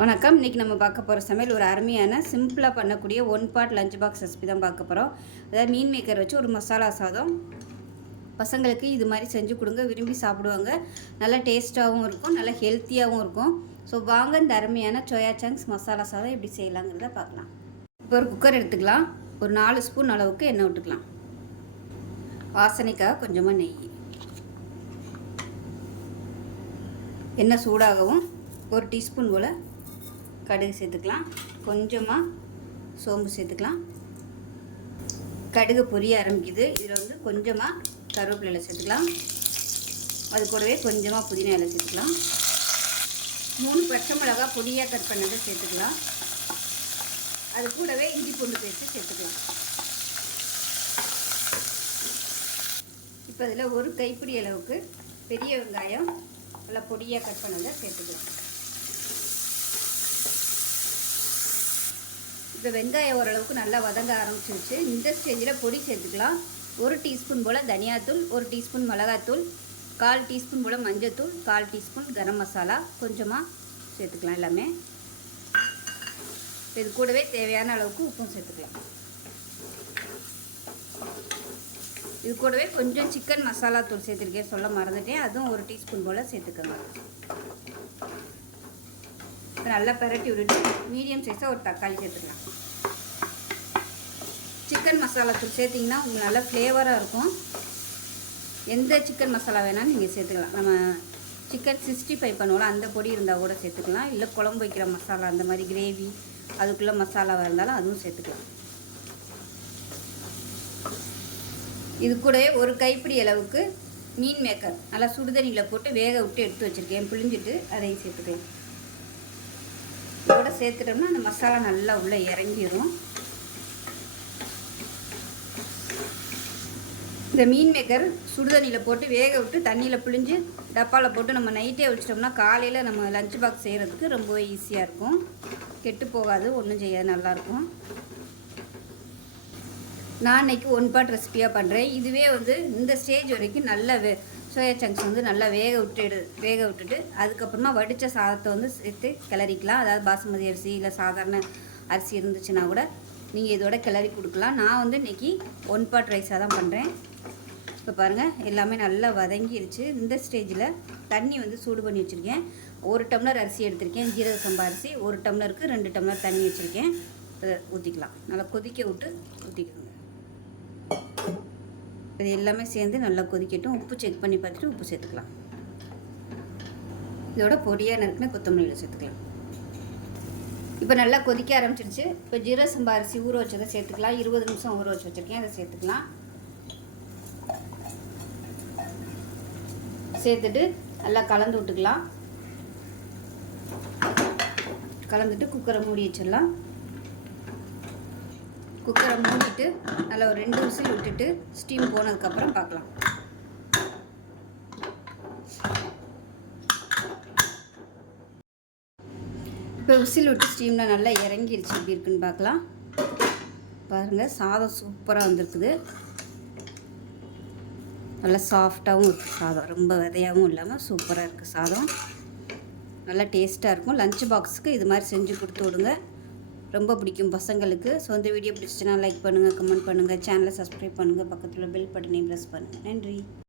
வணக்கம். இன்றைக்கி நம்ம பார்க்க போகிற சமையல் ஒரு அருமையான சிம்பிளாக பண்ணக்கூடிய one pot lunch box recipe தான் பார்க்க போகிறோம் அதாவது மீன் மேக்கர் வச்சு ஒரு மசாலா சாதம். பசங்களுக்கு இது மாதிரி செஞ்சு கொடுங்க. விரும்பி சாப்பிடுவாங்க. நல்லா டேஸ்ட்டாகவும் இருக்கும். நல்லா ஹெல்த்தியாகவும் இருக்கும். ஸோ வாங்க இந்த அருமையான சோயா சங்க்ஸ் மசாலா சாதம் எப்படி செய்யலாங்கிறத பார்க்கலாம். இப்போ ஒரு குக்கர் எடுத்துக்கலாம். ஒரு நாலு ஸ்பூன் அளவுக்கு எண்ணெய் விட்டுக்கலாம். வாசனைக்காக கொஞ்சமாக நெய். எண்ணெய் சூடாகவும் ஒரு டீஸ்பூன் போல் கடுகு சேர்த்துக்கலாம். கொஞ்சமாக சோம்பு சேர்த்துக்கலாம். கடுகு பொரிய ஆரம்பிக்குது. இதில் வந்து கொஞ்சமாக கருவேப்பிலை சேர்த்துக்கலாம். அது கூடவே கொஞ்சமாக புதினா இலை சேர்த்துக்கலாம். மூணு பச்சை மிளகா பொடியாக கட் பண்ணதை சேர்த்துக்கலாம். அது கூடவே இஞ்சி பூண்டு பேஸ்ட்டு சேர்த்துக்கலாம். இப்போ அதில் ஒரு கைப்பிடி அளவுக்கு பெரிய வெங்காயம் நல்லா பொடியாக கட் பண்ணதை சேர்த்துக்கலாம். இப்போ வெங்காயம் ஓரளவுக்கு நல்லா வதங்க ஆரம்பிச்சிருச்சு. இந்த ஸ்டேஜில் பொடி சேர்த்துக்கலாம். ஒரு டீஸ்பூன் போல் தனியாத்தூள் ஒரு டீஸ்பூன் மிளகாத்தூள் கால் டீஸ்பூன் போல் மஞ்சத்தூள் கால் டீஸ்பூன் கரம் மசாலா கொஞ்சமாக சேர்த்துக்கலாம் எல்லாமே. இது கூடவே தேவையான அளவுக்கு உப்பும் சேர்த்துக்கலாம். இது கூடவே கொஞ்சம் சிக்கன் மசாலா தூள் சேர்த்துருக்கேன் சொல்ல மறந்துட்டேன். அதுவும் ஒரு டீஸ்பூன் போல் சேர்த்துக்கோங்க. நல்லா பரட்டி விட்டுட்டு மீடியம் சைஸாக ஒரு தக்காளி சேர்த்துக்கலாம். சிக்கன் மசாலா தூள் சேர்த்திங்கன்னா உங்களுக்கு நல்லா ஃப்ளேவராக இருக்கும். எந்த சிக்கன் மசாலா வேணாலும் நீங்கள் சேர்த்துக்கலாம். நம்ம சிக்கன் சிக்ஸ்டி ஃபைவ் பண்ணுவோம் அந்த பொடி இருந்தால் கூட சேர்த்துக்கலாம். இல்லை குழம்பு வைக்கிற மசாலா அந்த மாதிரி கிரேவி அதுக்குள்ளே மசாலாவாக இருந்தாலும் அதுவும் சேர்த்துக்கலாம். இது கூடவே ஒரு கைப்பிடி அளவுக்கு மீன் மேக்கர். நல்லா சுடுதண்ணியில் போட்டு வேக விட்டு எடுத்து வச்சுருக்கேன். பிழிஞ்சிட்டு அதையும் சேர்த்துக்கலாம். இதோட சேர்த்துட்டோம்னா அந்த மசாலா நல்லா உள்ளே இறங்கிடும் இந்த மீன் மேக்கர் சுடுதண்ணியில் போட்டு வேக விட்டு தண்ணியில் பிழிஞ்சு டப்பாவில் போட்டு நம்ம நைட்டே வச்சிட்டோம்னா காலையில் நம்ம லஞ்ச் பாக்ஸ் செய்கிறதுக்கு ரொம்பவே ஈஸியாக இருக்கும். கெட்டு போகாது ஒன்றும் செய்யாது நல்லாயிருக்கும் நான் இன்றைக்கி ஒன் பார்ட் ரெசிபியாக பண்ணுறேன் இதுவே வந்து இந்த ஸ்டேஜ் வரைக்கும் நல்ல வே சோயா சங்க்ஸ் வந்து நல்லா வேக விட்டு வேக விட்டுட்டு அதுக்கப்புறமா வடித்த சாதத்தை வந்து சேர்த்து கிளறிக்கலாம். அதாவது பாசுமதி அரிசி இல்லை சாதாரண அரிசி இருந்துச்சுன்னா கூட நீங்கள் இதோட கிளறி கொடுக்கலாம். நான் வந்து இன்றைக்கி ஒன் பாட் ரைஸாக தான் பண்ணுறேன் இப்போ பாருங்கள் எல்லாமே நல்லா வதங்கிருச்சு. இந்த ஸ்டேஜில் தண்ணி வந்து சூடு பண்ணி வச்சுருக்கேன். ஒரு டம்ளர் அரிசி எடுத்திருக்கேன். ஜீரக சம்பா அரிசி ஒரு டம்ளருக்கு ரெண்டு டம்ளர் தண்ணி வச்சுருக்கேன். ஊற்றிக்கலாம் நல்லா கொதிக்க விட்டு ஊற்றிக்கோங்க இது எல்லாமே சேர்ந்து நல்லா கொதிக்கட்டும். உப்பு செக் பண்ணி பார்த்துட்டு உப்பு சேர்த்துக்கலாம். இதோட பொடியாக நறுக்குன கொத்தமல்லியில் சேர்த்துக்கலாம். இப்போ நல்லா கொதிக்க ஆரம்பிச்சிருச்சு. இப்போ ஜீரக சம்பா அரிசி ஊற வச்சதை சேர்த்துக்கலாம். இருபது நிமிஷம் ஊற வச்சு வச்சுருக்கேன். அதை சேர்த்துக்கலாம். சேர்த்துட்டு நல்லா கலந்து விட்டுக்கலாம். கலந்துட்டு குக்கரை மூடி வச்சிடலாம். குக்கரை மூடிட்டு நல்லா ஒரு ரெண்டு விசில் விட்டுட்டு ஸ்டீம் போனதுக்கப்புறம் பார்க்கலாம். இப்போ விசில் விட்டு ஸ்டீம்லாம் நல்லா இறங்கிருச்சு. எப்படி இருக்குன்னு பார்க்கலாம். பாருங்கள் சாதம் சூப்பராக வந்திருக்குது. நல்லா சாஃப்டாகவும் இருக்குது சாதம். ரொம்ப விதையாகவும் இல்லாமல் சூப்பராக இருக்குது சாதம். நல்லா டேஸ்ட்டாக இருக்கும். லஞ்ச் பாக்ஸுக்கு இது மாதிரி செஞ்சு கொடுத்து விடுங்க. ரொம்ப பிடிக்கும் பசங்களுக்கு. ஸோ இந்த வீடியோ பிடிச்சிச்சுன்னா லைக் பண்ணுங்கள் கமெண்ட் பண்ணுங்கள் சேனலை சப்ஸ்கிரைப் பண்ணுங்கள் பக்கத்தில் பெல் பட்டனையும் ப்ரெஸ் பண்ணுங்கள் நன்றி.